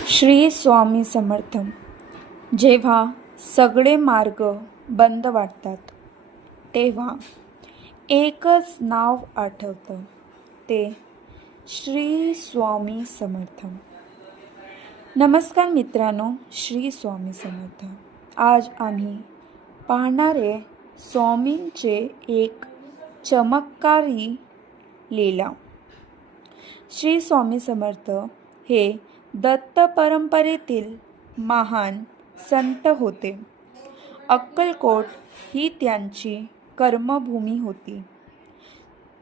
श्री स्वामी समर्थ. जेव्हा सगळे मार्ग बंद वाटतात तेव्हा एकच नाव आठवतं, ते श्री स्वामी समर्थ. नमस्कार मित्रांनो, श्री स्वामी समर्थ. आज आम्ही पाहणारे स्वामींचे एक चमत्कारी लीला. श्री स्वामी समर्थ हे दत्त परंपरेतील महान संत होते. अक्कलकोट ही त्यांची कर्मभूमी होती.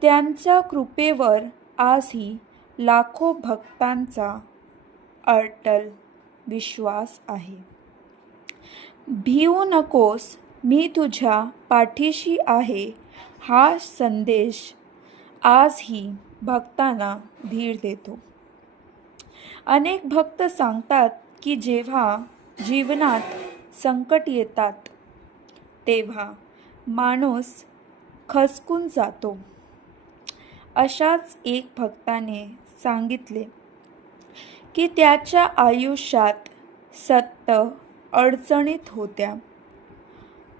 त्यांच्या कृपेवर आजही लाखो भक्तांचा अटल विश्वास आहे. भिवू नकोस, मी तुझ्या पाठीशी आहे, हा संदेश आजही भक्तांना धीर देतो. अनेक भक्त सांगतात की जेव्हा जीवनात संकट येतात तेव्हा माणूस खचून जातो. अशाच एक भक्ताने सांगितले की त्याच्या आयुष्यात सतत अडचणीत होत्या.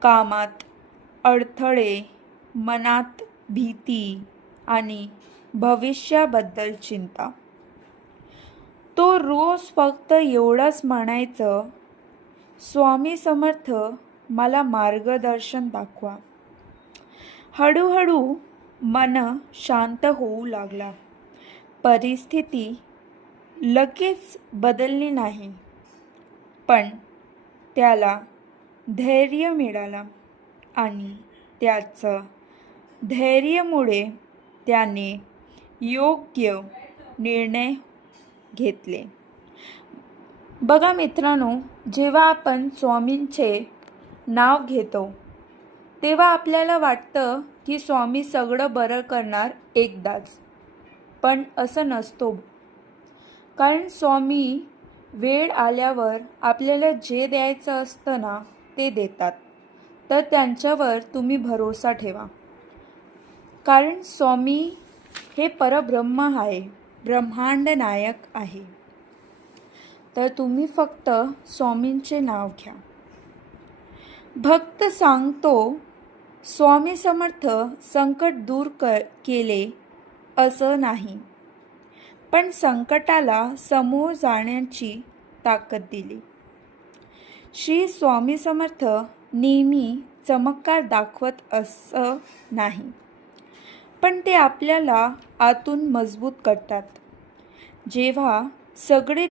कामात अडथळे, मनात भीती आणि भविष्याबद्दल चिंता. तो रोज फक्त एवढंच म्हणायचं, स्वामी समर्थ मला मार्गदर्शन दाखवा. हळूहळू मन शांत होऊ लागला. परिस्थिती लगेच बदलली नाही, पण त्याला धैर्य मिळाला आणि त्याचं धैर्यामुळे त्याने योग्य निर्णय घेतले. बघा मित्रांनो, जेव्हा आपण स्वामींचे नाव घेतो तेव्हा आपल्याला वाटतं की स्वामी सगळं बरं करणार एकदाच, पण असं नसतो. कारण स्वामी वेळ आल्यावर आपल्याला जे द्यायचं असतं ना ते देतात. तर त्यांच्यावर तुम्ही भरोसा ठेवा. कारण स्वामी हे परब्रह्म आहे, ब्रह्मांड नायक आहे. तर तुम्ही फक्त स्वामींचे नाव घ्या. भक्त सांगतो, स्वामी समर्थ संकट दूर केले असं नाही, पण संकटाला समोर जाण्याची ताकद दिली. श्री स्वामी समर्थ नेहमी चमत्कार दाखवत असं नाही, पण ते आपल्याला आतून मजबूत करतात. जेव्हा सगळे